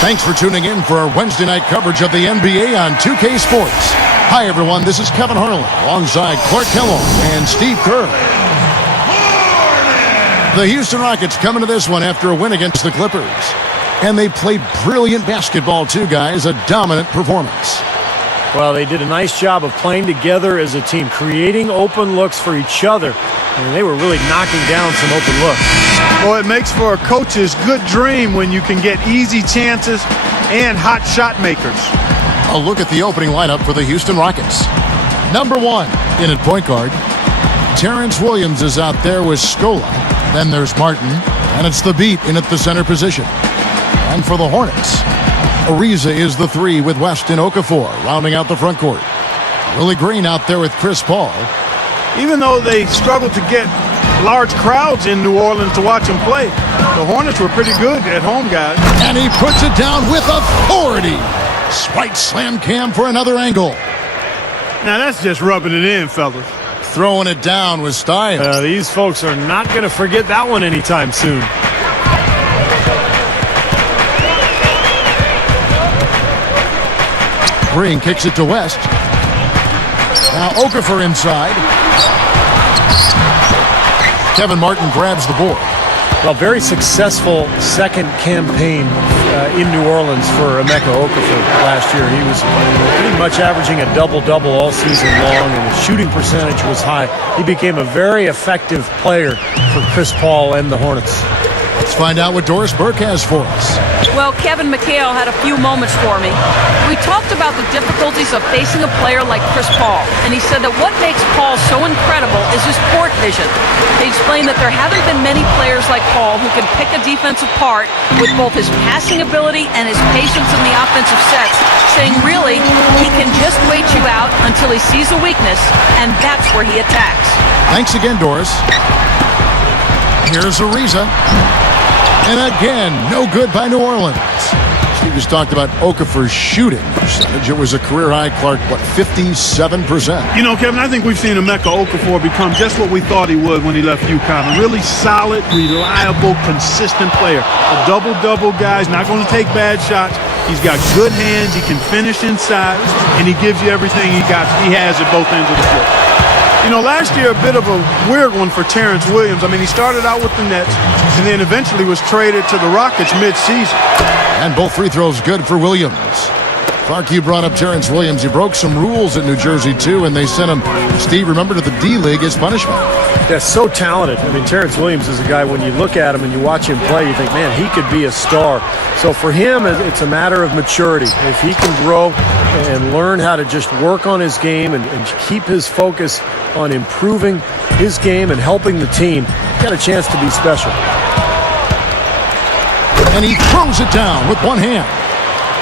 Thanks for tuning in for our Wednesday night coverage of the NBA on 2K Sports. Hi, everyone. This is Kevin Harlan alongside Clark Kellogg and Steve Kerr. The Houston Rockets coming to this one after a win against the Clippers. And they played brilliant basketball, too, guys. A dominant performance. Well, they did a nice job of playing together as a team, creating open looks for each other. And they were really knocking down some open looks. Well, it makes for a coach's good dream when you can get easy chances and hot shot makers. A look at the opening lineup for the Houston Rockets. Number 1, in at point guard. Terrence Williams is out there with Scola. Then there's Martin, and it's the Beat in at the center position. And for the Hornets, Ariza is the 3 with West and Okafor rounding out the front court. Willie Green out there with Chris Paul. Even though they struggled to get large crowds in New Orleans to watch them play, the Hornets were pretty good at home, guys. And he puts it down with authority. Spike slam cam for another angle. Now that's just rubbing it in, fellas. Throwing it down with style. These folks are not going to forget that one anytime soon. Green kicks it to West. Now Okafor inside. Kevin Martin grabs the board. Well, very successful second campaign in New Orleans for Emeka Okafor last year. He was pretty much averaging a double-double all season long, and the shooting percentage was high. He became a very effective player for Chris Paul and the Hornets. Let's find out what Doris Burke has for us. Well, Kevin McHale had a few moments for me. We talked about the difficulties of facing a player like Chris Paul, and he said that what makes Paul so incredible is his court vision. He explained that there haven't been many players like Paul who can pick a defense apart with both his passing ability and his patience in the offensive sets, saying really, he can just wait you out until he sees a weakness, and that's where he attacks. Thanks again, Doris. Here's Ariza. And again, no good by New Orleans. Steve just talked about Okafor's shooting percentage. It was a career high, Clark, 57%. You know, Kevin, I think we've seen Emeka Okafor become just what we thought he would when he left UConn. A really solid, reliable, consistent player. A double-double guy. He's not going to take bad shots. He's got good hands. He can finish inside, and he gives you everything he has at both ends of the floor. You know, last year, a bit of a weird one for Terrence Williams. I mean, he started out with the Nets and then eventually was traded to the Rockets mid-season. And both free throws good for Williams. Clark, you brought up Terrence Williams. He broke some rules at New Jersey, too, and they sent him, Steve, remember, to the D-League as punishment. Yeah, so talented. I mean, Terrence Williams is a guy, when you look at him and you watch him play, you think, man, he could be a star. So for him, it's a matter of maturity. If he can grow and learn how to just work on his game and keep his focus on improving his game and helping the team, he's got a chance to be special. And he throws it down with one hand.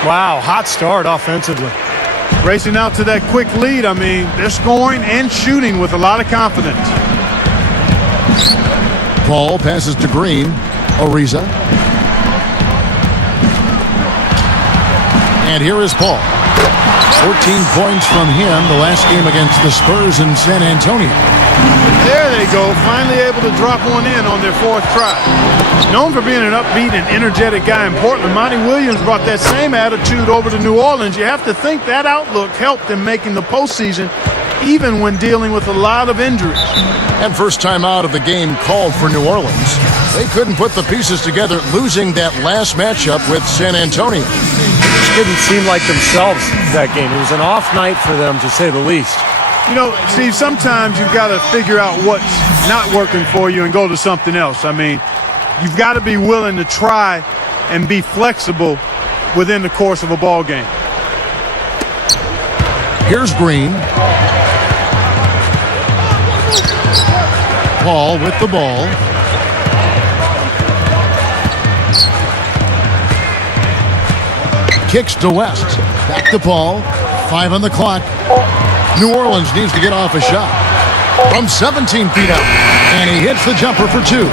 Wow, hot start offensively. Racing out to that quick lead, I mean, they're scoring and shooting with a lot of confidence. Paul passes to Green. Ariza. And here is Paul. 14 points from him the last game against the Spurs in San Antonio. There they go, finally able to drop one in on their fourth try. Known for being an upbeat and energetic guy in Portland, Monty Williams brought that same attitude over to New Orleans. You have to think that outlook helped him making the postseason, even when dealing with a lot of injuries. And first time out of the game called for New Orleans. They couldn't put the pieces together, losing that last matchup with San Antonio. Just didn't seem like themselves that game. It was an off night for them, to say the least. You know, Steve, sometimes you've got to figure out what's not working for you and go to something else. I mean, you've got to be willing to try and be flexible within the course of a ball game. Here's Green. Paul with the ball. Kicks to West. Back to Paul. 5 on the clock. New Orleans needs to get off a shot from 17 feet out. And he hits the jumper for 2.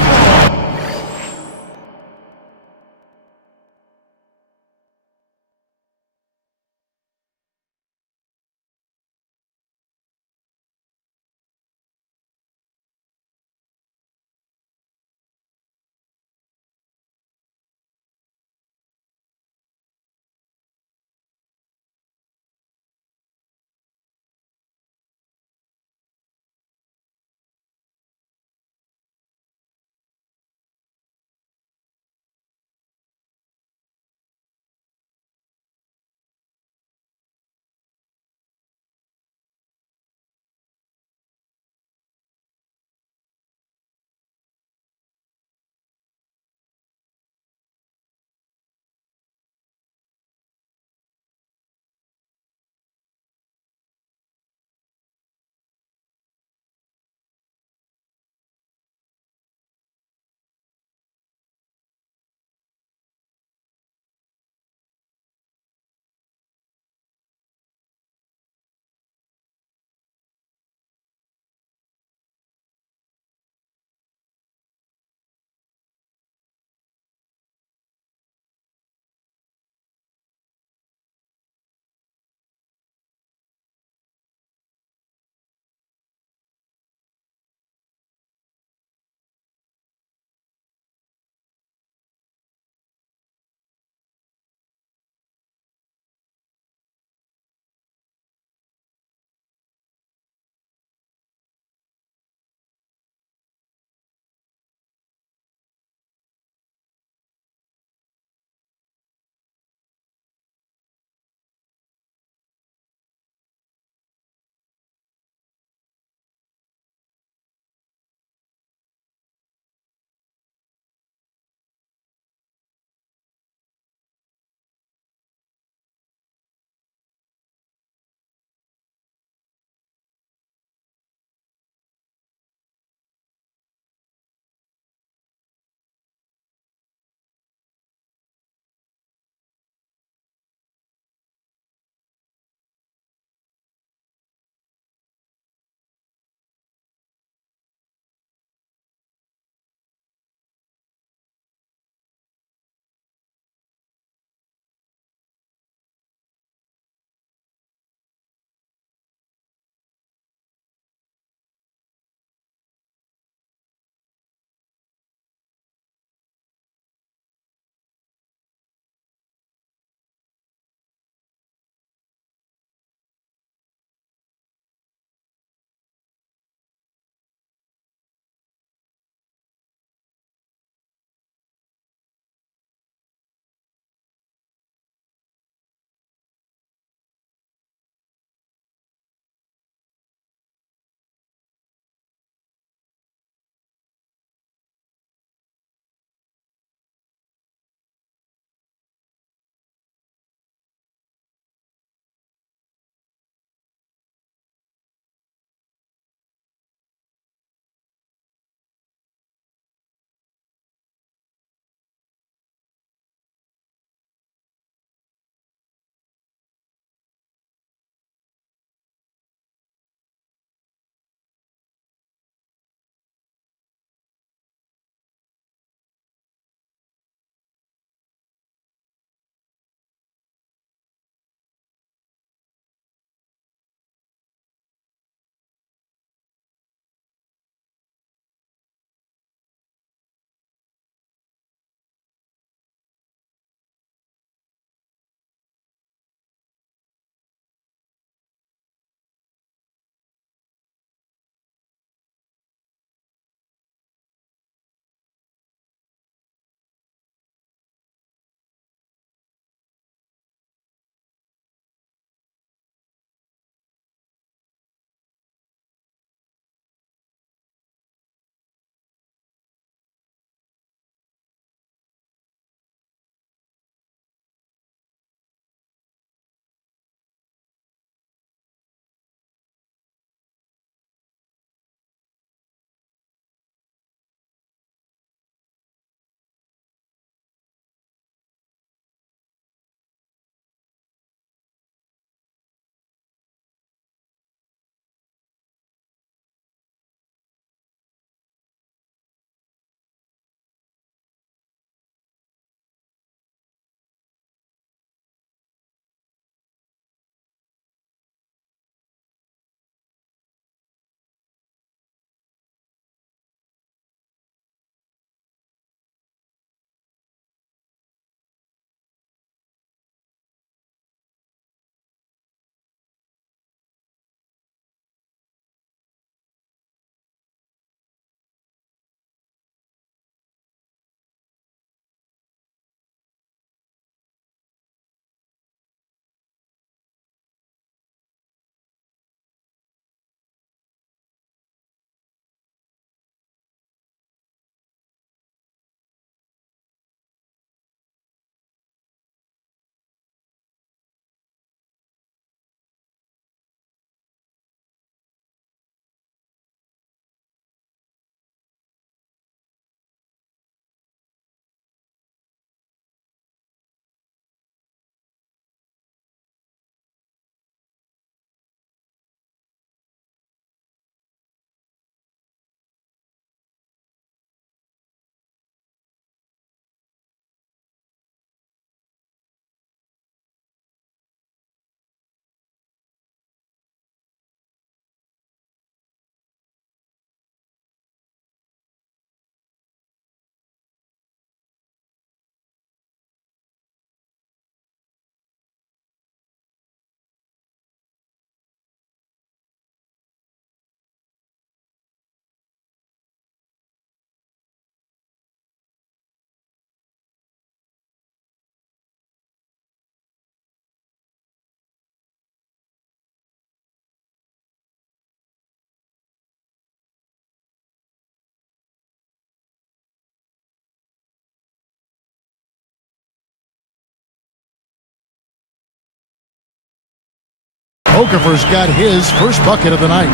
Okafor's got his first bucket of the night.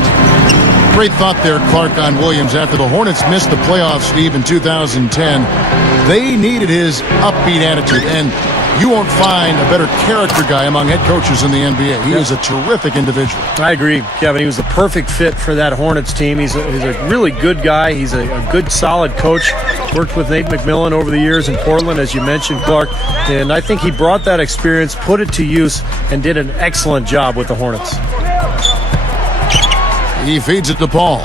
Great thought there, Clark, on Williams. After the Hornets missed the playoffs, Steve, in 2010, they needed his upbeat attitude. And you won't find a better character guy among head coaches in the NBA. He is a terrific individual. I agree, Kevin. He was the perfect fit for that Hornets team. He's a really good guy. He's a good, solid coach. Worked with Nate McMillan over the years in Portland, as you mentioned, Clark. And I think he brought that experience, put it to use, and did an excellent job with the Hornets. He feeds it to Paul.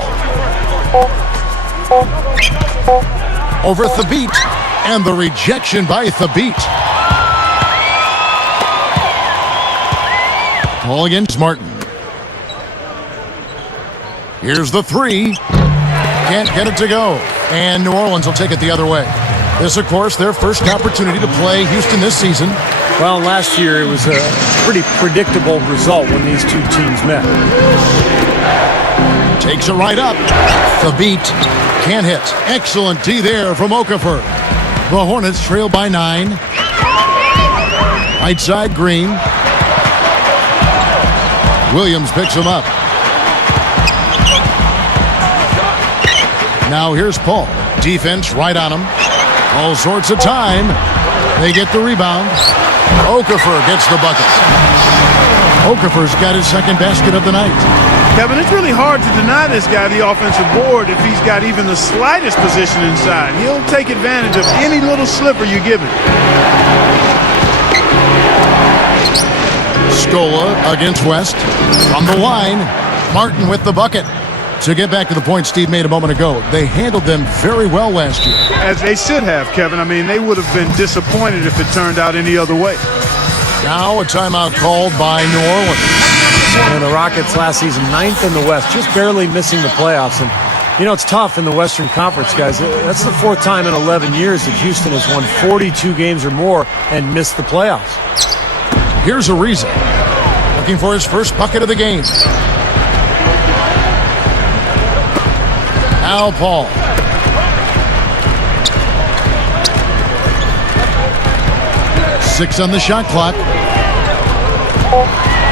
Over Thabit. And the rejection by Thabit. Paul against Martin. Here's the three. Can't get it to go. And New Orleans will take it the other way. This, of course, their first opportunity to play Houston this season. Well, last year it was a pretty predictable result when these two teams met. Takes it right up. Thabit can't hit. Excellent D there from Okafor. The Hornets trail by 9. Right side, Green. Williams picks him up. Now here's Paul. Defense right on him. All sorts of time. They get the rebound. Okafor gets the bucket. Okafor's got his second basket of the night. Kevin, it's really hard to deny this guy the offensive board if he's got even the slightest position inside. He'll take advantage of any little slipper you give him. Scola against West. From the line, Martin with the bucket. To get back to the point Steve made a moment ago, they handled them very well last year. As they should have, Kevin. I mean, they would have been disappointed if it turned out any other way. Now a timeout called by New Orleans. And the Rockets last season, 9th in the West, just barely missing the playoffs. And, you know, it's tough in the Western Conference, guys. That's the 4th time in 11 years that Houston has won 42 games or more and missed the playoffs. Here's Ariza, looking for his first bucket of the game. Now Paul. Six on the shot clock.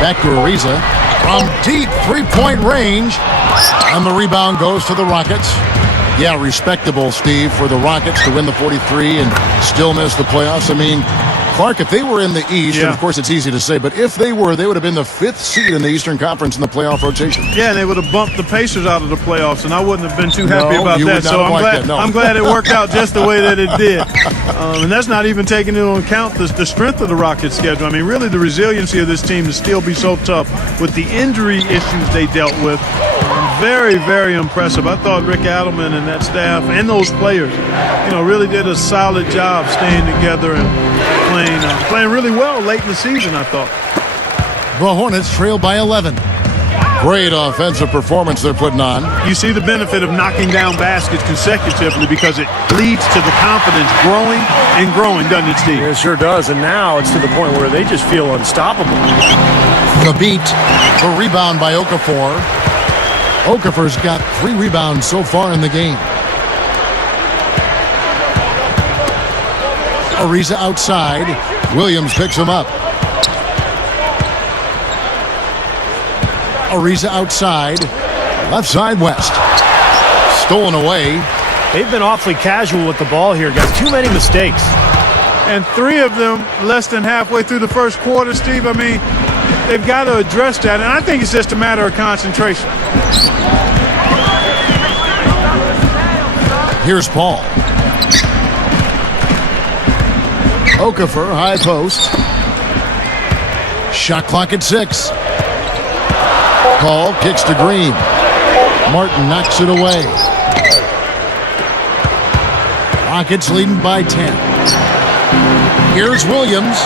Back to Ariza. From deep three-point range. And the rebound goes to the Rockets. Yeah, respectable, Steve, for the Rockets to win the 43 and still miss the playoffs. I mean, Clark, if they were in the East, and of course it's easy to say, but if they were, they would have been the 5th seed in the Eastern Conference in the playoff rotation. Yeah, and they would have bumped the Pacers out of the playoffs, and I wouldn't have been too happy about that. So I'm glad it worked out just the way that it did. And that's not even taking into account the strength of the Rockets' schedule. I mean, really the resiliency of this team to still be so tough with the injury issues they dealt with. Very, very impressive. I thought Rick Adelman and that staff and those players, really did a solid job staying together and playing really well late in the season, I thought. The Hornets trail by 11. Great offensive performance they're putting on. You see the benefit of knocking down baskets consecutively because it leads to the confidence growing and growing, doesn't it, Steve? It sure does, and now it's to the point where they just feel unstoppable. Thabit, the rebound by Okafor. Okafor's got 3 rebounds so far in the game. Ariza outside. Williams picks him up. Ariza outside. Left side, West. Stolen away. They've been awfully casual with the ball here, guys. Too many mistakes. And 3 of them less than halfway through the first quarter, Steve. I mean, they've got to address that, and I think it's just a matter of concentration. Here's Paul. Okafor, high post. Shot clock at 6. Paul kicks to Green. Martin knocks it away. Rockets leading by 10. Here's Williams.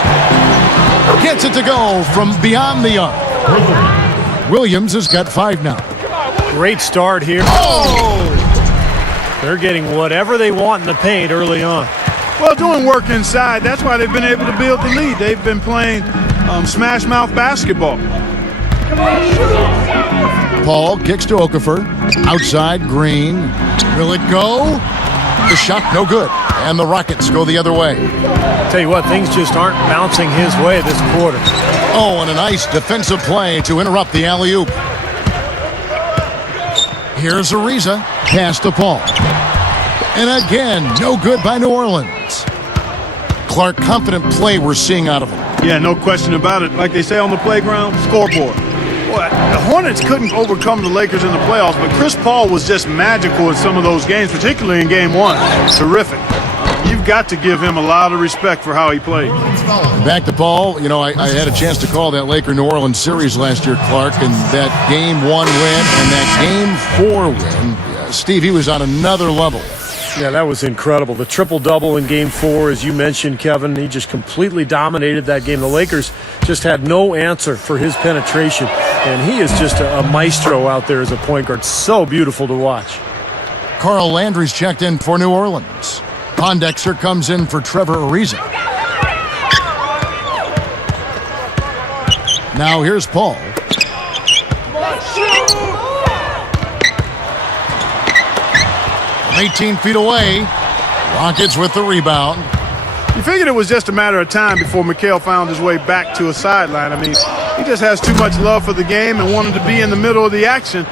Gets it to go from beyond the arc. Williams has got 5 now. Great start here. Oh! They're getting whatever they want in the paint early on. Well, doing work inside, that's why they've been able to build the lead. They've been playing smash mouth basketball. Paul kicks to Okafor. Outside, Green. Will it go? The shot no good. And the Rockets go the other way. Tell you what, things just aren't bouncing his way this quarter. Oh, and a nice defensive play to interrupt the alley-oop. Here's Ariza. Pass to Paul. And again, no good by New Orleans. Clark, confident play we're seeing out of him. Yeah, no question about it. Like they say on the playground, scoreboard. Boy, the Hornets couldn't overcome the Lakers in the playoffs, but Chris Paul was just magical in some of those games, particularly in Game 1. Terrific. You've got to give him a lot of respect for how he played. Back to Paul. You know, I had a chance to call that Laker-New Orleans series last year, Clark, and that Game 1 win and that Game 4 win. Steve, he was on another level. Yeah, that was incredible. The triple-double in Game 4, as you mentioned, Kevin, he just completely dominated that game. The Lakers just had no answer for his penetration, and he is just a maestro out there as a point guard. So beautiful to watch. Carl Landry's checked in for New Orleans. Pondexter comes in for Trevor Ariza. Now here's Paul. 18 feet away. Rockets with the rebound. You figured it was just a matter of time before Mikal found his way back to a sideline. I mean, he just has too much love for the game and wanted to be in the middle of the action,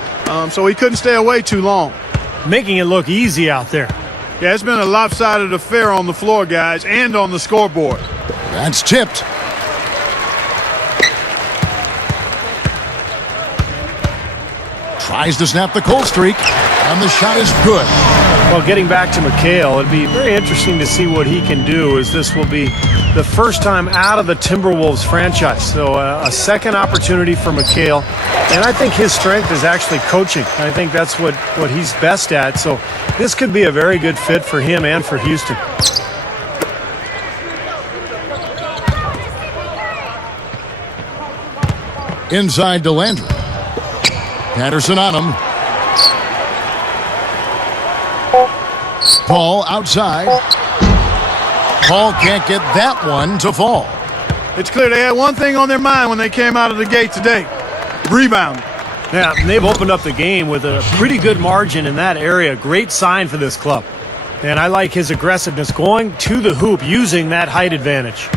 so he couldn't stay away too long. Making it look easy out there. Yeah, it's been a lopsided affair on the floor, guys, and on the scoreboard. That's tipped. Tries to snap the cold streak, and the shot is good. Well, getting back to Mikal, it'd be very interesting to see what he can do, as this will be the first time out of the Timberwolves franchise. So a second opportunity for Mikal. And I think his strength is actually coaching. I think that's what he's best at. So this could be a very good fit for him and for Houston. Inside to Landry. Patterson on him. Paul outside. Paul can't get that one to fall. It's clear they had one thing on their mind when they came out of the gate today. Rebound. Yeah, and they've opened up the game with a pretty good margin in that area. Great sign for this club. And I like his aggressiveness going to the hoop using that height advantage.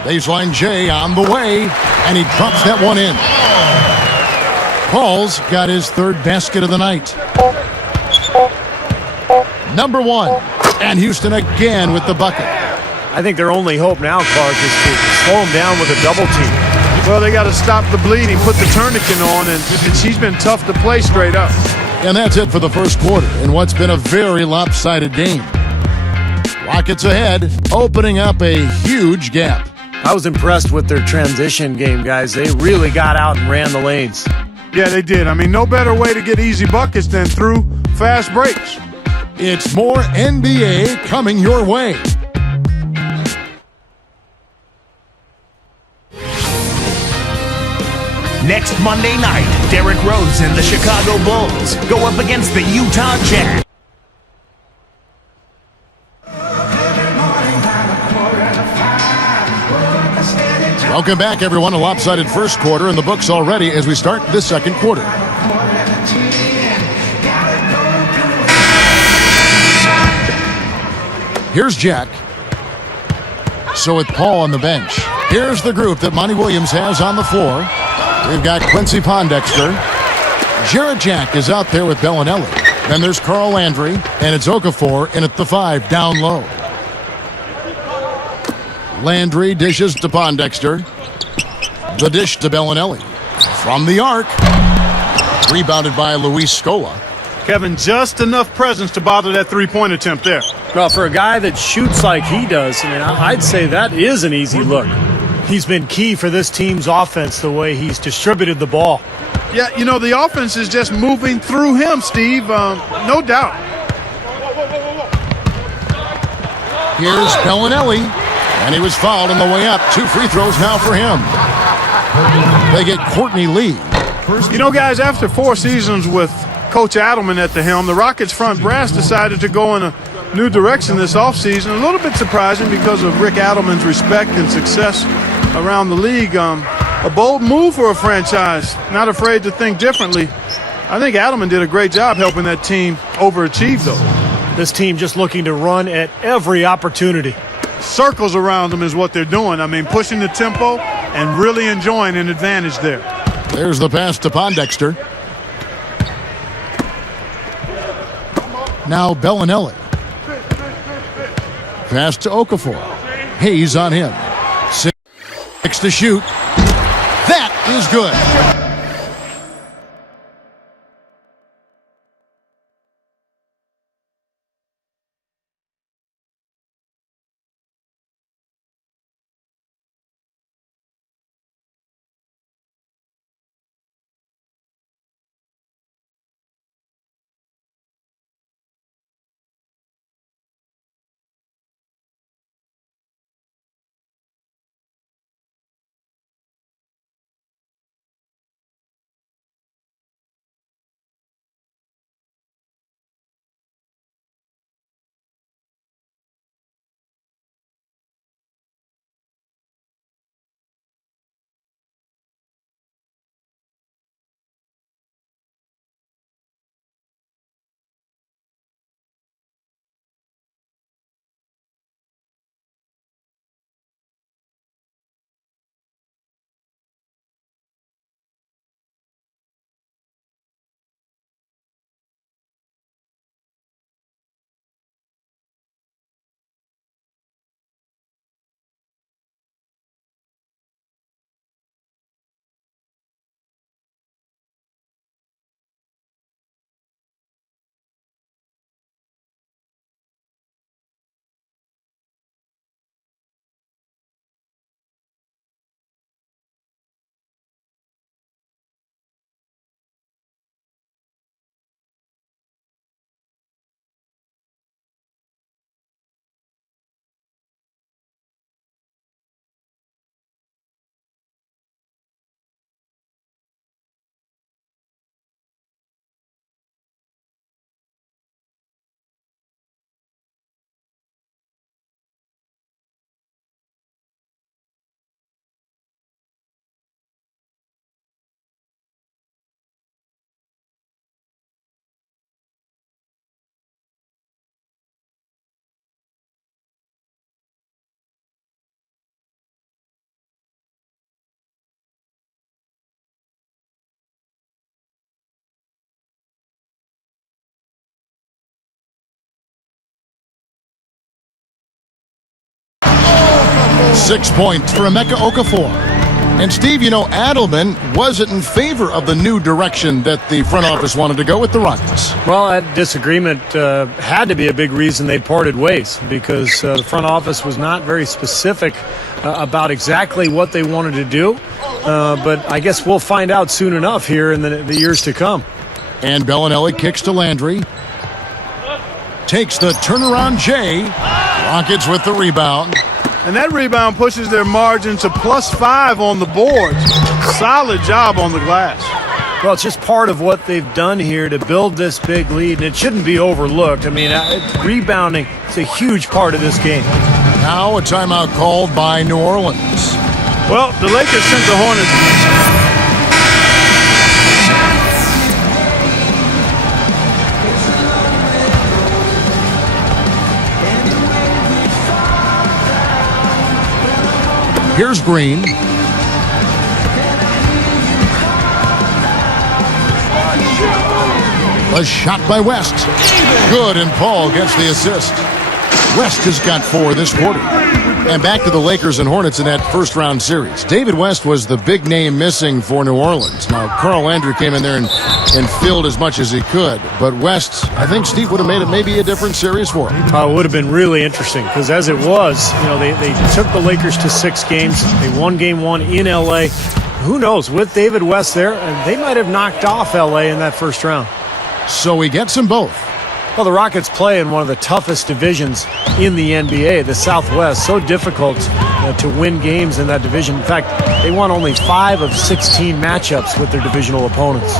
Baseline J on the way, and he drops that one in. Paul's got his third basket of the night. Number 1, and Houston again with the bucket. I think their only hope now, Clark, is to slow him down with a double team. Well, they got to stop the bleeding, put the tourniquet on, and she's been tough to play straight up. And that's it for the first quarter in what's been a very lopsided game. Rockets ahead, opening up a huge gap. I was impressed with their transition game, guys. They really got out and ran the lanes. Yeah, they did. I mean, no better way to get easy buckets than through fast breaks. It's more NBA coming your way. Next Monday night, Derrick Rose and the Chicago Bulls go up against the Utah Jazz. Welcome back, everyone. A lopsided first quarter in the books already as we start this second quarter. Here's Jack. So with Paul on the bench, here's the group that Monty Williams has on the floor. We've got Quincy Pondexter. Jarrett Jack is out there with Bellinelli. Then there's Carl Landry, and it's Okafor in at the 5 down low. Landry dishes to Pondexter. The dish to Bellinelli. From the arc. Rebounded by Luis Scola. Kevin, just enough presence to bother that three-point attempt there. Well, for a guy that shoots like he does, I mean, I'd say that is an easy look. He's been key for this team's offense, the way he's distributed the ball. Yeah, you know, the offense is just moving through him, Steve. No doubt. Here's Bellinelli. And he was fouled on the way up. 2 free throws now for him. They get Courtney Lee. You know, guys, after 4 seasons with Coach Adelman at the helm, the Rockets front brass decided to go in a new direction this offseason. A little bit surprising because of Rick Adelman's respect and success around the league. A bold move for a franchise, not afraid to think differently. I think Adelman did a great job helping that team overachieve, though. This team just looking to run at every opportunity. Circles around them is what they're doing. I mean, pushing the tempo and really enjoying an advantage there. There's the pass to Pondexter. Now Bellinelli. Pass to Okafor. Hayes on him. 6 to shoot. That is good. Six points for Emeka Okafor. And Steve, you know, Adelman wasn't in favor of the new direction that the front office wanted to go with the Rockets. Well, that disagreement had to be a big reason they parted ways, because the front office was not very specific about exactly what they wanted to do. But I guess we'll find out soon enough here in the years to come. And Bellinelli kicks to Landry. Takes the turnaround J. Rockets with the rebound. And that rebound pushes their margin to +5 on the board. Solid job on the glass. Well, it's just part of what they've done here to build this big lead, and it shouldn't be overlooked. I mean, rebounding is a huge part of this game. Now a timeout called by New Orleans. Well, the Lakers sent the Hornets. Here's Green. A shot by West. Good, and Paul gets the assist. West has got 4 this quarter. And back to the Lakers and Hornets in that first-round series. David West was the big name missing for New Orleans. Now, Carl Landry came in there and filled as much as he could. But West, I think Steve would have made it maybe a different series for him. It would have been really interesting, because as it was, you know, they took the Lakers to 6 games. They won Game 1 in L.A. Who knows, with David West there, they might have knocked off L.A. in that first round. So he gets them both. Well, the Rockets play in one of the toughest divisions in the NBA, the Southwest. So difficult to win games in that division. In fact, they won only 5 of 16 matchups with their divisional opponents.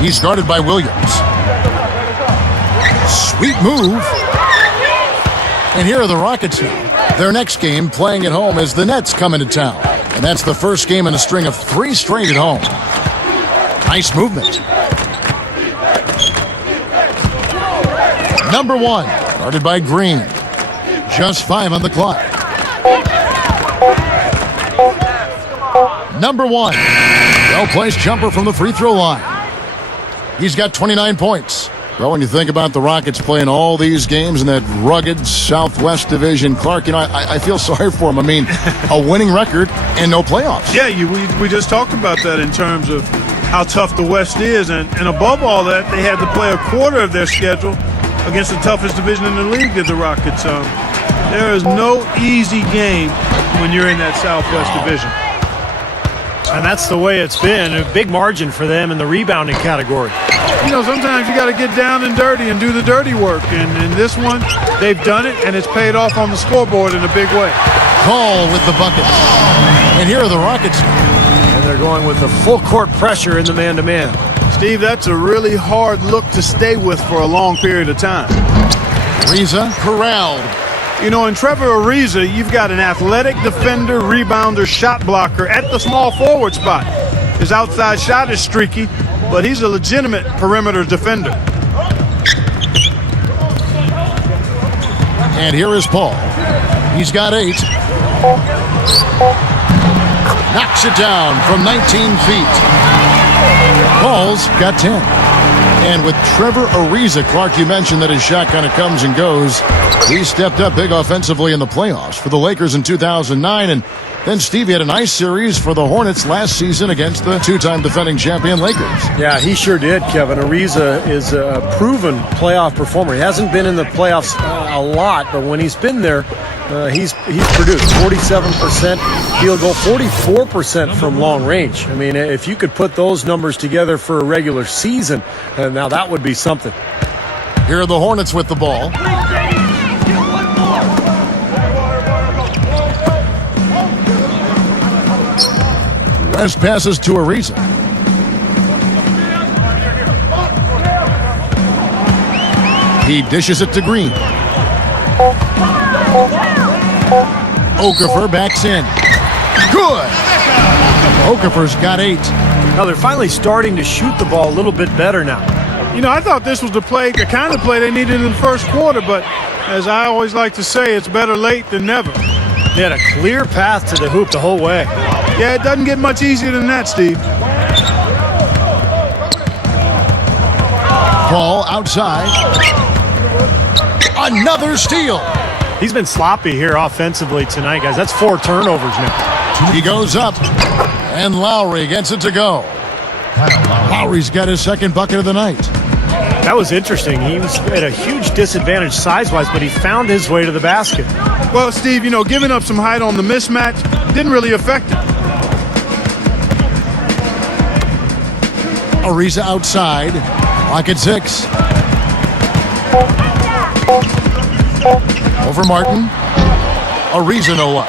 He's guarded by Williams. Sweet move. And here are the Rockets now. Their next game, playing at home, is the Nets coming to town. And that's the first game in a string of 3 straight at home. Nice movement. Number 1, guarded by Green. Just 5 on the clock. Number 1, well-placed jumper from the free throw line. He's got 29 points. Well, when you think about the Rockets playing all these games in that rugged Southwest Division, Clark, I feel sorry for him. I mean, a winning record and no playoffs. Yeah, we just talked about that in terms of how tough the West is. And above all that, they had to play a quarter of their schedule against the toughest division in the league, did the Rockets. There is no easy game when you're in that Southwest Division. And that's the way it's been. A big margin for them in the rebounding category. Sometimes you got to get down and dirty and do the dirty work. And in this one, they've done it, and it's paid off on the scoreboard in a big way. Call with the buckets. And here are the Rockets. And they're going with the full court pressure in the man-to-man. Steve, that's a really hard look to stay with for a long period of time. Ariza corralled. In Trevor Ariza, you've got an athletic defender, rebounder, shot blocker at the small forward spot. His outside shot is streaky, but he's a legitimate perimeter defender. And here is Paul. He's got 8. Knocks it down from 19 feet. Paul's got 10. And with Trevor Ariza, Clark, you mentioned that his shot kind of comes and goes. He stepped up big offensively in the playoffs for the Lakers in 2009. And then Steve had a nice series for the Hornets last season against the 2-time defending champion Lakers. Yeah, he sure did, Kevin. Ariza is a proven playoff performer. He hasn't been in the playoffs a lot, but when he's been there, he's produced 47% field goal, 44% from long range. I mean, if you could put those numbers together for a regular season, now that would be something. Here are the Hornets with the ball. West passes to Ariza. He dishes it to Green. Okafor backs in. Good! Okafor's got 8. Now they're finally starting to shoot the ball a little bit better now. I thought this was the kind of play they needed in the first quarter, but as I always like to say, it's better late than never. They had a clear path to the hoop the whole way. Yeah, it doesn't get much easier than that, Steve. Ball outside. Another steal. He's been sloppy here offensively tonight, guys. That's 4 turnovers now. He goes up, and Lowry gets it to go. Lowry's got his second bucket of the night. That was interesting. He was at a huge disadvantage size-wise, but he found his way to the basket. Well, Steve, giving up some height on the mismatch didn't really affect him. Ariza outside. Clock at 6. Over Martin. Ariza no luck.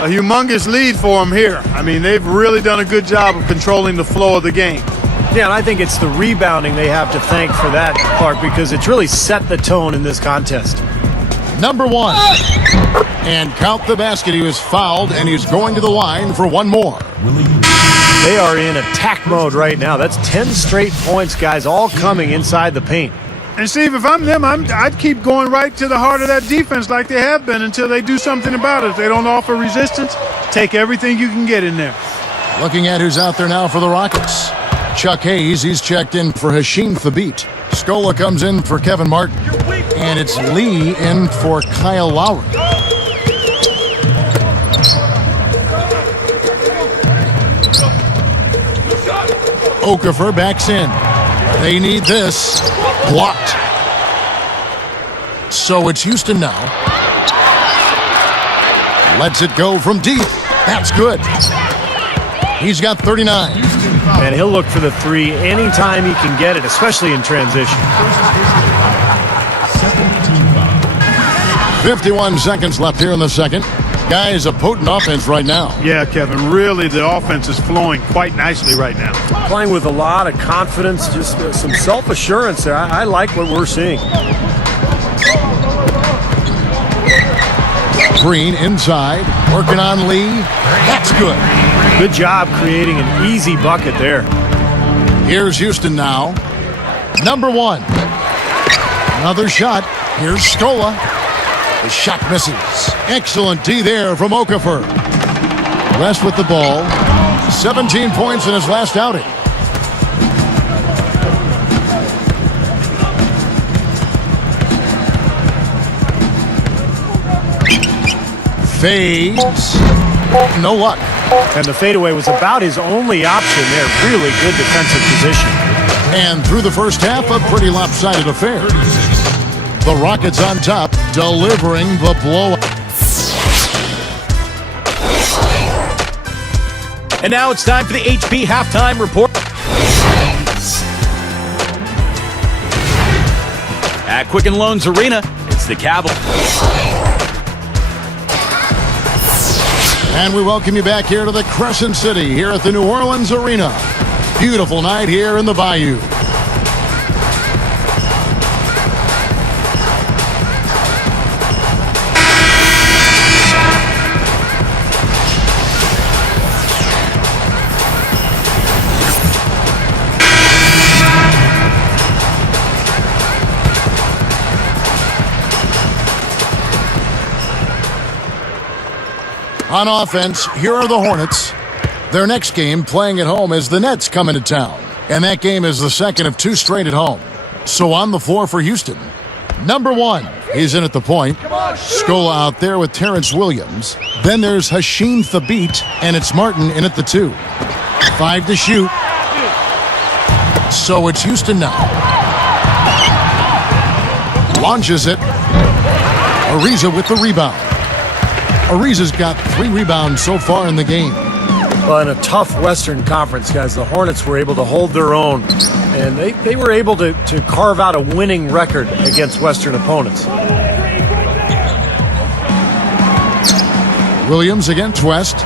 A humongous lead for him here. I mean, they've really done a good job of controlling the flow of the game. Yeah, and I think it's the rebounding they have to thank for that, Clark, because it's really set the tone in this contest. Number 1. And count the basket. He was fouled, and he's going to the line for one more. They are in attack mode right now. That's 10 straight points, guys, all coming inside the paint. And, Steve, if I'm them, I'd keep going right to the heart of that defense like they have been until they do something about it. If they don't offer resistance, take everything you can get in there. Looking at who's out there now for the Rockets. Chuck Hayes, he's checked in for Hashim Thabit. Scola comes in for Kevin Martin. And it's Lee in for Kyle Lowry. Okafor backs in. They need this. Blocked. So it's Houston now. Lets it go from deep. That's good. He's got 39. And he'll look for the 3 anytime he can get it, especially in transition. 51 seconds left here in the second. Guys, a potent offense right now. Yeah, Kevin, really the offense is flowing quite nicely right now. Playing with a lot of confidence, just some self-assurance there. I like what we're seeing. Green inside, working on Lee. That's good. Good job creating an easy bucket there. Here's Houston now. Number 1. Another shot. Here's Scola. The shot misses. Excellent D there from Okafor. West with the ball. 17 points in his last outing. Fades. No luck. And the fadeaway was about his only option there. Really good defensive position. And through the first half, a pretty lopsided affair. The Rockets on top, delivering the blowout. And now it's time for the HP halftime report. At Quicken Loans Arena, it's the Cavaliers. And we welcome you back here to the Crescent City, here at the New Orleans Arena. Beautiful night here in the Bayou. On offense, here are the Hornets. Their next game, playing at home, as the Nets come into town. And that game is the second of 2 straight at home. So on the floor for Houston. Number 1, he's in at the point. Scola out there with Terrence Williams. Then there's Hasheem Thabit, and it's Martin in at the 2. 5 to shoot. So it's Houston now. Launches it. Ariza with the rebound. Ariza's got 3 rebounds so far in the game. Well, in a tough Western Conference, guys, the Hornets were able to hold their own, and they were able to carve out a winning record against Western opponents. Williams against West.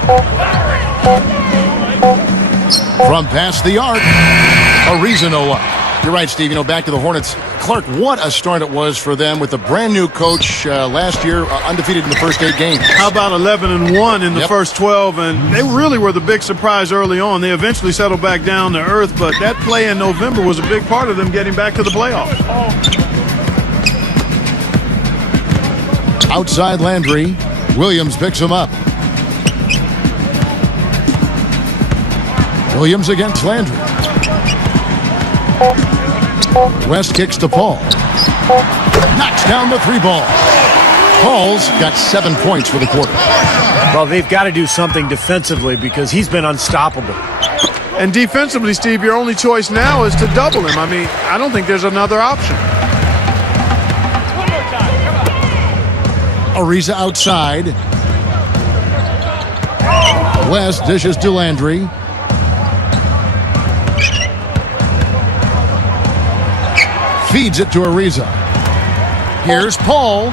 From past the arc. Ariza no luck. You're right, Steve. Back to the Hornets. Clark, what a start it was for them with a brand new coach last year, undefeated in the first 8 games. How about 11-1 in the first 12? And they really were the big surprise early on. They eventually settled back down to earth, but that play in November was a big part of them getting back to the playoffs. Outside Landry. Williams picks him up. Williams against Landry. West kicks to Paul. Knocks down the 3 ball. Paul's got 7 points for the quarter. Well, they've got to do something defensively because he's been unstoppable. And defensively, Steve, your only choice now is to double him. I mean, I don't think there's another option. Ariza outside. West dishes to Landry. Feeds it to Ariza. Here's Paul.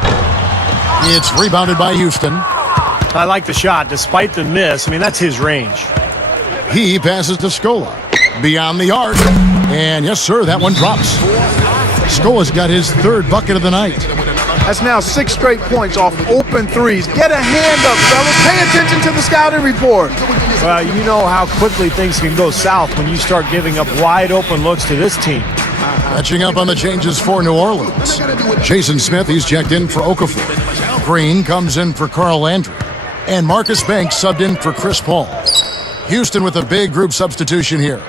It's rebounded by Houston. I like the shot, despite the miss. I mean, that's his range. He passes to Scola. Beyond the arc. And yes, sir, that one drops. Scola's got his 3rd bucket of the night. That's now 6 straight points off open threes. Get a hand up, fellas. Pay attention to the scouting report. Well, you know how quickly things can go south when you start giving up wide open looks to this team. Catching up on the changes for New Orleans. Jason Smith, he's checked in for Okafor. Green comes in for Carl Landry. And Marcus Banks subbed in for Chris Paul. Houston with a big group substitution here.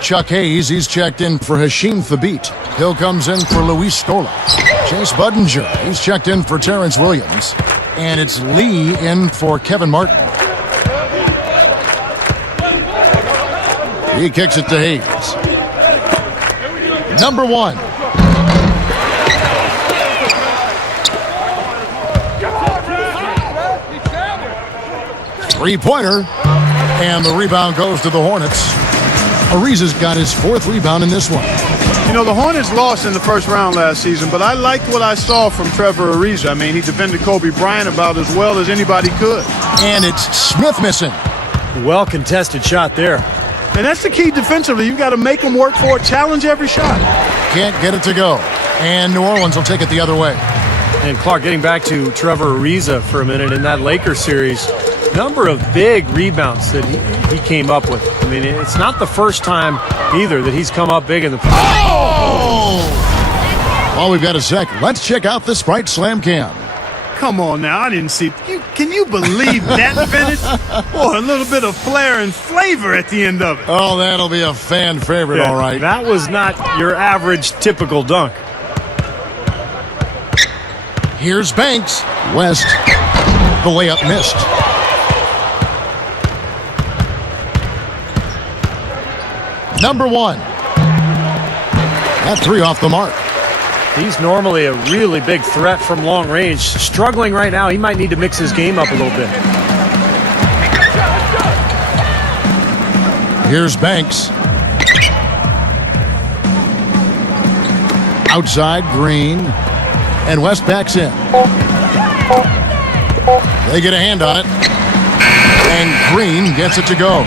Chuck Hayes, he's checked in for Hasheem Thabit. Hill comes in for Luis Scola. Chase Budinger, he's checked in for Terrence Williams. And it's Lee in for Kevin Martin. He kicks it to Hayes. Number 1. Three-pointer. And the rebound goes to the Hornets. Ariza's got his 4th rebound in this one. The Hornets lost in the first round last season, but I liked what I saw from Trevor Ariza. I mean, he defended Kobe Bryant about as well as anybody could. And it's Smith missing. Well-contested shot there. And that's the key defensively. You've got to make them work for it, challenge every shot. Can't get it to go. And New Orleans will take it the other way. And Clark, getting back to Trevor Ariza for a minute in that Lakers series, number of big rebounds that he came up with. I mean, it's not the first time either that he's come up big in the Well, we've got a sec. Let's check out the Sprite Slam Cam. Come on now, I didn't see. Can you believe that finish? Boy, a little bit of flair and flavor at the end of it. Oh, that'll be a fan favorite, all right. That was not your average typical dunk. Here's Banks. West. The layup missed. Number one. That three off the mark. He's normally a really big threat from long range. Struggling right now. He might need to mix his game up a little bit. Here's Banks. Outside, Green. And West backs in. They get a hand on it. And Green gets it to go.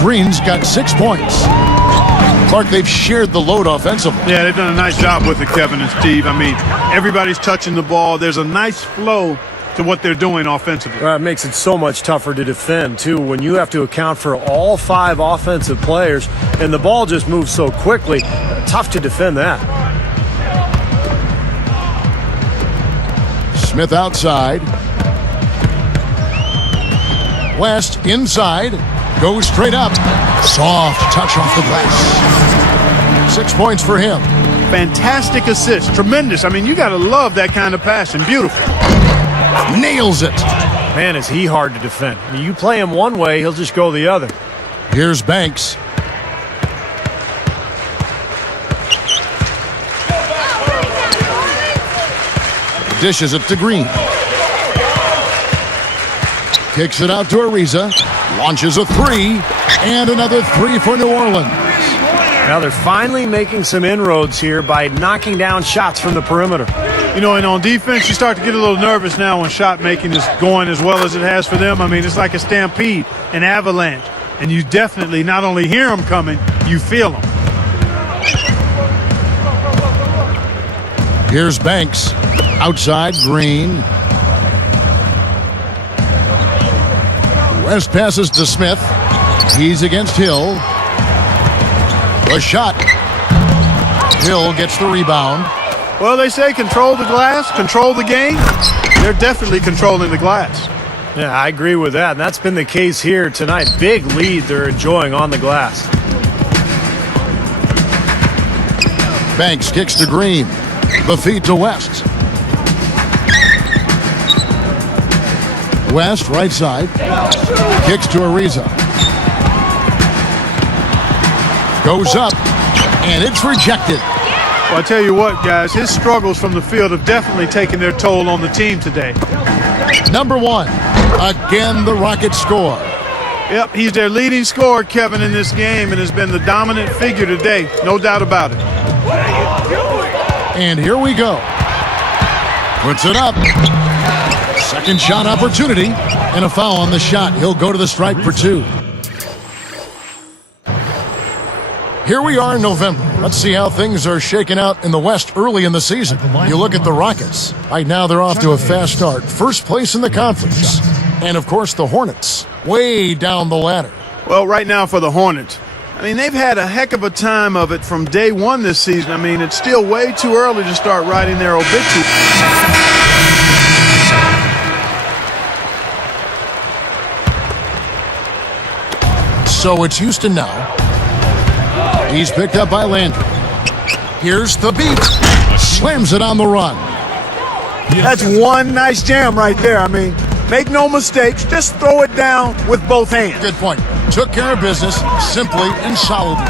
Green's got 6 points. Clark, they've shared the load offensively. Yeah, they've done a nice job with it, Kevin and Steve. I mean, everybody's touching the ball. There's a nice flow to what they're doing offensively. It makes it so much tougher to defend, too, when you have to account for all 5 offensive players, and the ball just moves so quickly. Tough to defend that. Smith outside. West inside. Goes straight up. Soft touch off the glass. 6 points for him. Fantastic assist. Tremendous. I mean, you got to love that kind of passing. Beautiful. Nails it. Man, is he hard to defend. I mean, you play him one way, he'll just go the other. Here's Banks. Dishes it to Green. Kicks it out to Ariza. Launches a three. And another three for New Orleans. Now they're finally making some inroads here by knocking down shots from the perimeter. You know, and on defense, you start to get a little nervous now when shot making is going as well as it has for them. I mean, it's like a stampede, an avalanche. And you definitely not only hear them coming, you feel them. Here's Banks. Outside, Green. West passes to Smith. He's against Hill. A shot. Hill gets the rebound. Well, they say control the glass, control the game. They're definitely controlling the glass. Yeah, I agree with that. And that's been the case here tonight. Big lead they're enjoying on the glass. Banks kicks to Green. The feed to West. West, right side. Kicks to Ariza. Goes up, and it's rejected. Well, I tell you what, guys, his struggles from the field have definitely taken their toll on the team today. Number one. Again, the Rockets score. Yep, he's their leading scorer, Kevin, in this game, and has been the dominant figure today. No doubt about it. And here we go. Puts it up. Second shot opportunity. And a foul on the shot. He'll go to the stripe for two. Here we are in November. Let's see how things are shaking out in the West early in the season. You look at the Rockets. Right now they're off to a fast start. First place in the conference. And, of course, the Hornets way down the ladder. Well, right now for the Hornets, I mean, they've had a heck of a time of it from day one this season. I mean, it's still way too early to start writing their obituary. So it's Houston now. He's picked up by Landry. Here's the beat. Slams it on the run. That's one nice jam right there. I mean, make no mistakes. Just throw it down with both hands. Good point. Took care of business simply and solidly.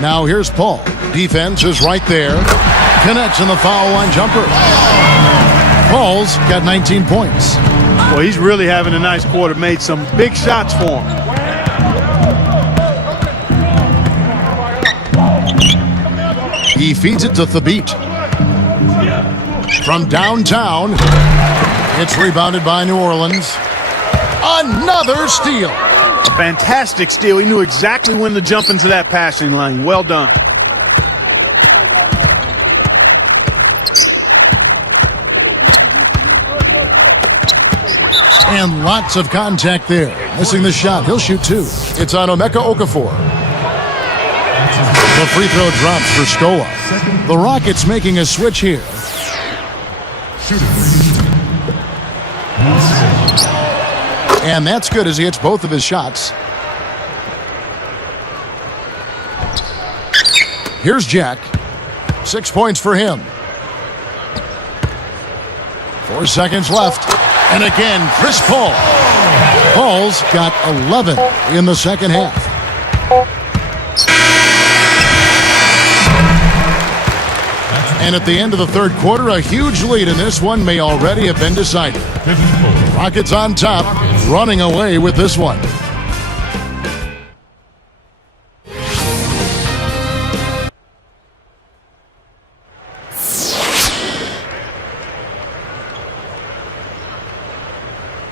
Now here's Paul. Defense is right there. Connects in the foul line jumper. Paul's got 19 points. Well, he's really having a nice quarter. Made some big shots for him. He feeds it to Thabit. From downtown, it's rebounded by New Orleans. Another steal. A fantastic steal. He knew exactly when to jump into that passing lane. Well done. And lots of contact there. Missing the shot. He'll shoot 2. It's on Emeka Okafor. The free throw drops for Scola. The Rockets making a switch here. And that's good as he hits both of his shots. Here's Jack. 6 points for him. 4 seconds left. And again, Chris Paul. Paul's got 11 in the second half. And at the end of the third quarter, a huge lead in this one may already have been decided. Rockets on top, running away with this one.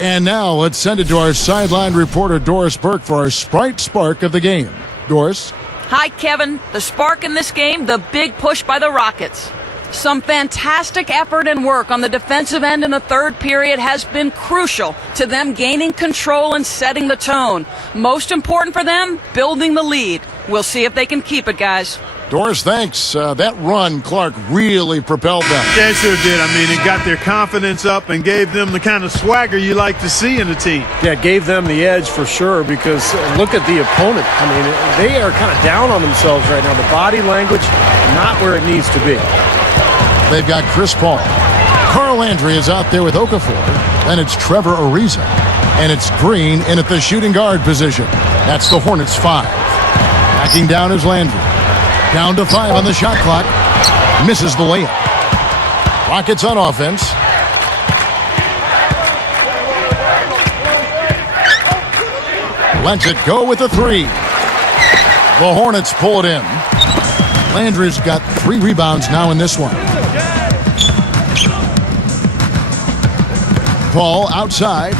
And now let's send it to our sideline reporter, Doris Burke, for our Sprite Spark of the game. Doris? Hi, Kevin. The spark in this game, the big push by the Rockets. Some fantastic effort and work on the defensive end in the third period has been crucial to them gaining control and setting the tone. Most important for them, building the lead. We'll see if they can keep it, guys. Doris, thanks. That run, Clark, really propelled them. Yeah, it sure did. I mean, it got their confidence up and gave them the kind of swagger you like to see in a team. Yeah, it gave them the edge for sure because look at the opponent. I mean, they are kind of down on themselves right now. The body language, not where it needs to be. They've got Chris Paul. Carl Landry is out there with Okafor. Then it's Trevor Ariza. And it's Green in at the shooting guard position. That's the Hornets' 5. Backing down is Landry. Down to 5 on the shot clock. Misses the layup. Rockets on offense. Lets it go with the 3. The Hornets pull it in. Landry's got 3 rebounds now in this one. Paul outside.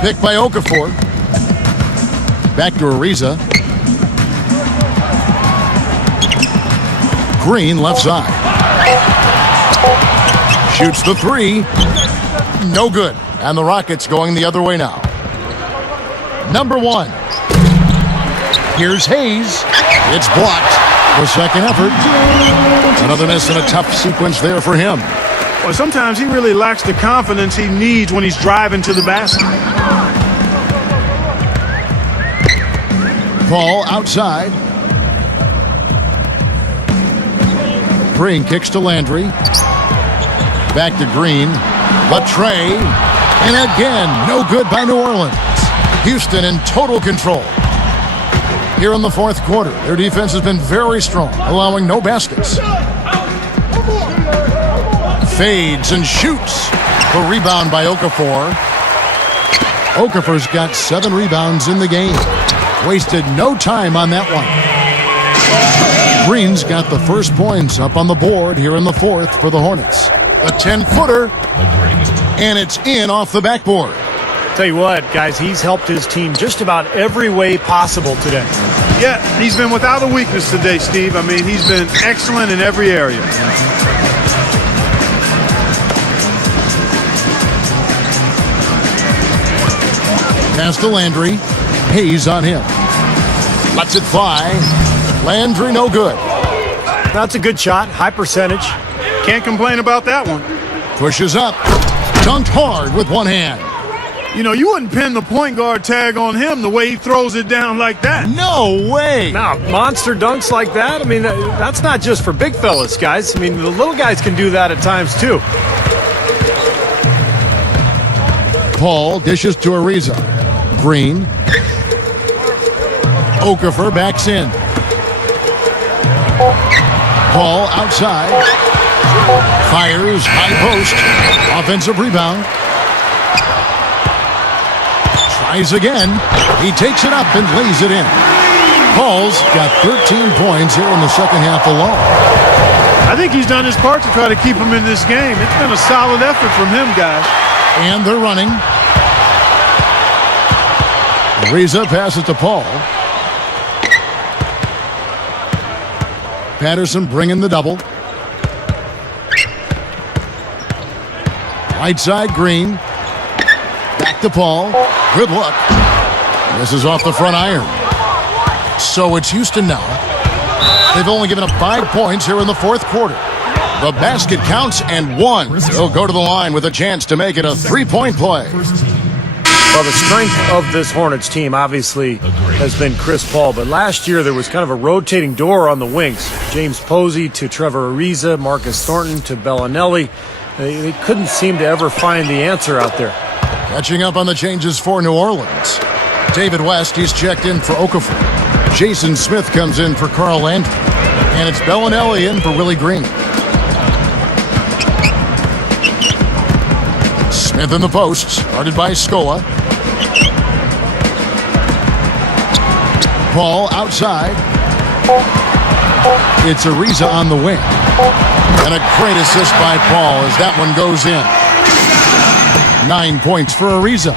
Picked by Okafor. Back to Ariza. Green left side. Shoots the 3. No good. And the Rockets going the other way now. Number 1. Here's Hayes. It's blocked. The second effort. Another miss and a tough sequence there for him. Well, sometimes he really lacks the confidence he needs when he's driving to the basket. Paul outside. Green kicks to Landry. Back to Green. Latre. And again, no good by New Orleans. Houston in total control. Here in the fourth quarter, their defense has been very strong, allowing no baskets. Fades and shoots. The rebound by Okafor. Okafor's got 7 rebounds in the game. Wasted no time on that one. Green's got the first points up on the board here in the fourth for the Hornets. A 10-footer, and it's in off the backboard. Tell you what, guys, he's helped his team just about every way possible today. Yeah, he's been without a weakness today, Steve. I mean, he's been excellent in every area. Pass to Landry. Hayes on him. Lets it fly. Landry no good. That's a good shot. High percentage. Can't complain about that one. Pushes up. Dunked hard with one hand. You know, you wouldn't pin the point guard tag on him the way he throws it down like that. No way. Now, monster dunks like that, I mean, that's not just for big fellas, guys. I mean, the little guys can do that at times, too. Paul dishes to Ariza. Green. Okafor backs in. Paul outside. Fires high post. Offensive rebound. Tries again. He takes it up and lays it in. Paul's got 13 points here in the second half alone. I think he's done his part to try to keep him in this game. It's been a solid effort from him, guys. And they're running. Ariza passes to Paul. Patterson bringing the double. Right side, Green. Back to Paul. Good look. This is off the front iron. So it's Houston now. They've only given up 5 points here in the fourth quarter. The basket counts and one. They'll go to the line with a chance to make it a three-point play. Well, the strength of this Hornets team obviously has been Chris Paul, but last year there was kind of a rotating door on the wings. James Posey to Trevor Ariza, Marcus Thornton to Bellinelli. They couldn't seem to ever find the answer out there. Catching up on the changes for New Orleans. David West, he's checked in for Okafor. Jason Smith comes in for Carl Landry. And it's Bellinelli in for Willie Green. Smith in the post, guarded by Scola. Paul outside. It's Ariza on the wing. And a great assist by Paul as that one goes in. 9 points for Ariza.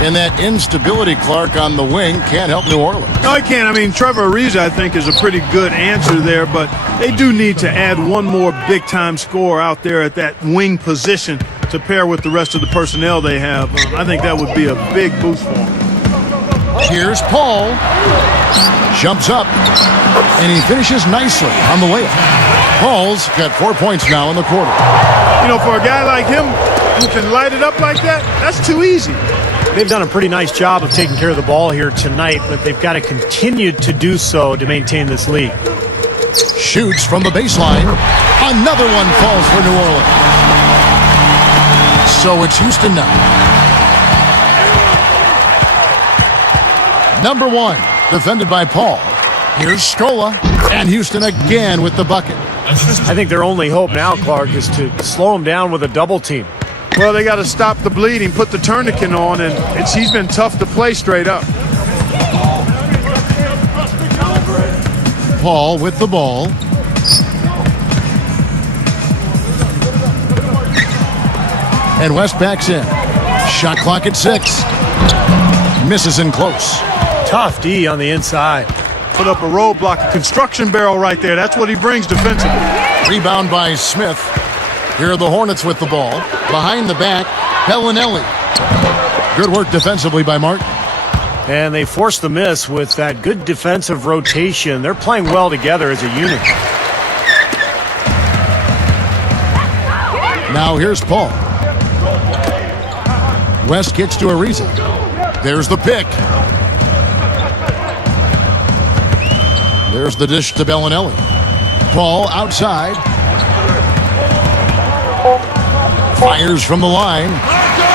And that instability, Clark, on the wing can't help New Orleans. No, he can't. I mean, Trevor Ariza, I think, is a pretty good answer there, but they do need to add one more big-time scorer out there at that wing position to pair with the rest of the personnel they have. I think that would be a big boost for them. Here's Paul. Jumps up. And he finishes nicely on the layup. Paul's got 4 points now in the quarter. You know, for a guy like him who can light it up like that, that's too easy. They've done a pretty nice job of taking care of the ball here tonight, but they've got to continue to do so to maintain this lead. Shoots from the baseline. Another one falls for New Orleans. So it's Houston now. Number 1, defended by Paul. Here's Scola. And Houston again with the bucket. I think their only hope now, Clark, is to slow him down with a double team. Well, they got to stop the bleeding, put the tourniquet on, and he's been tough to play straight up. Paul with the ball. And West backs in. Shot clock at 6. Misses in close. Tough D on the inside. Put up a roadblock, a construction barrel right there. That's what he brings defensively. Rebound by Smith. Here are the Hornets with the ball. Behind the back, Bellinelli. Good work defensively by Martin. And they forced the miss with that good defensive rotation. They're playing well together as a unit. Now here's Paul. West kicks to Ariza. There's the pick. There's the dish to Bellinelli. Paul outside. Fires from the line.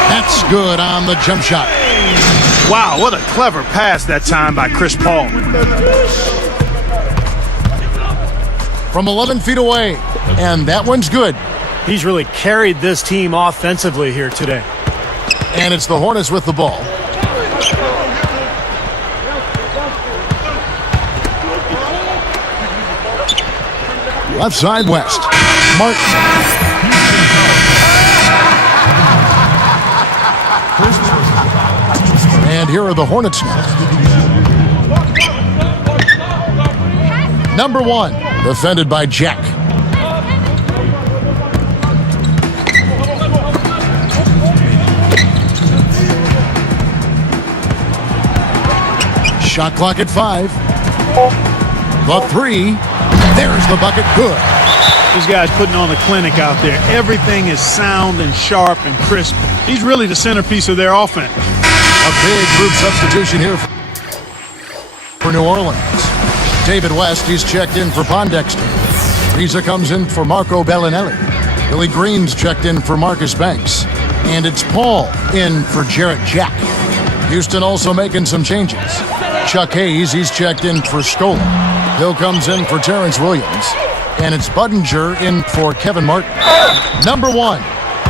That's good on the jump shot. Wow, what a clever pass that time by Chris Paul. From 11 feet away. And that one's good. He's really carried this team offensively here today. And it's the Hornets with the ball. Left side, West. Martin. And here are the Hornets now. Number 1, defended by Jack. Shot clock at 5. The 3. There's the bucket. Good. These guys putting on a clinic out there. Everything is sound and sharp and crisp. He's really the centerpiece of their offense. A big group substitution here for New Orleans. David West, he's checked in for Pondexter. Riza comes in for Marco Bellinelli. Billy Green's checked in for Marcus Banks. And it's Paul in for Jarrett Jack. Houston also making some changes. Chuck Hayes, he's checked in for Scola. Hill comes in for Terrence Williams. And it's Budinger in for Kevin Martin. Number 1.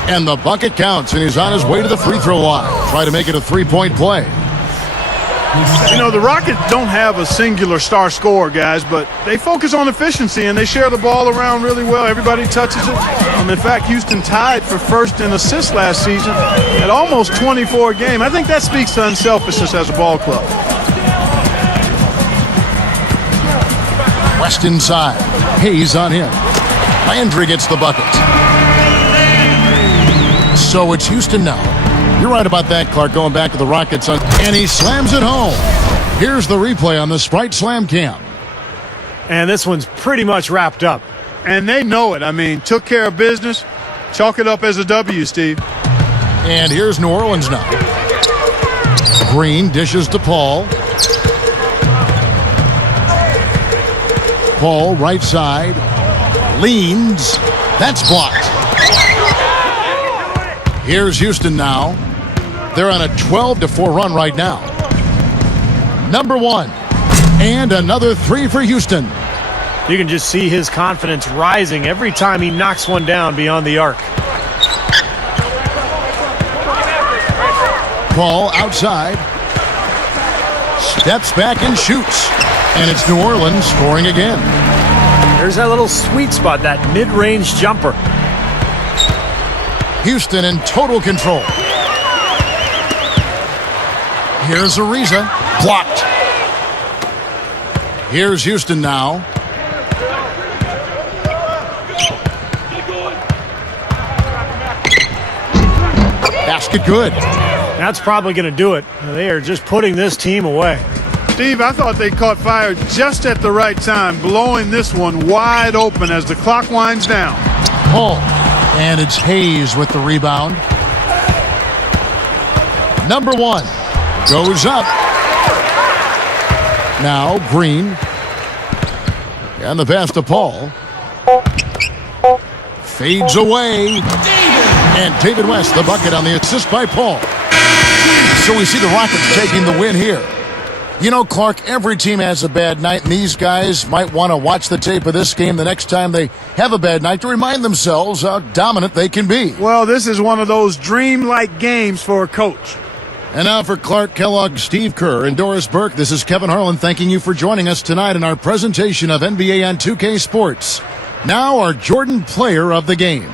And the bucket counts, and he's on his way to the free throw line. Try to make it a three-point play. You know, the Rockets don't have a singular star scorer, guys, but they focus on efficiency, and they share the ball around really well. Everybody touches it. In fact, Houston tied for first in assists last season at almost 24 a game. I think that speaks to unselfishness as a ball club. West inside. Hayes on him. Landry gets the bucket. So it's Houston now You're right about that, Clark, going back to the Rockets. And he slams it home. Here's the replay on the Sprite Slam Cam. And this one's pretty much wrapped up. And they know it. I mean, took care of business. Chalk it up as a W, Steve. And here's New Orleans now. Green dishes to Paul. Paul, right side. Leans. That's blocked. Here's Houston now. They're on a 12-4 run right now. Number one. And another three for Houston. You can just see his confidence rising every time he knocks one down beyond the arc. Paul outside. Steps back and shoots. And it's New Orleans scoring again. There's that little sweet spot, that mid-range jumper. Houston in total control. Here's Ariza. Blocked. Here's Houston now. Basket good. That's probably going to do it. They are just putting this team away. Steve, I thought they caught fire just at the right time, blowing this one wide open as the clock winds down. Paul. And it's Hayes with the rebound. Number one. Goes up. Now Green. And the pass to Paul. Fades away. And David West, the bucket on the assist by Paul. So we see the Rockets taking the win here. You know, Clark, every team has a bad night, and these guys might want to watch the tape of this game the next time they have a bad night to remind themselves how dominant they can be. Well, this is one of those dreamlike games for a coach. And now for Clark Kellogg, Steve Kerr, and Doris Burke, this is Kevin Harlan thanking you for joining us tonight in our presentation of NBA on 2K Sports. Now our Jordan Player of the Game.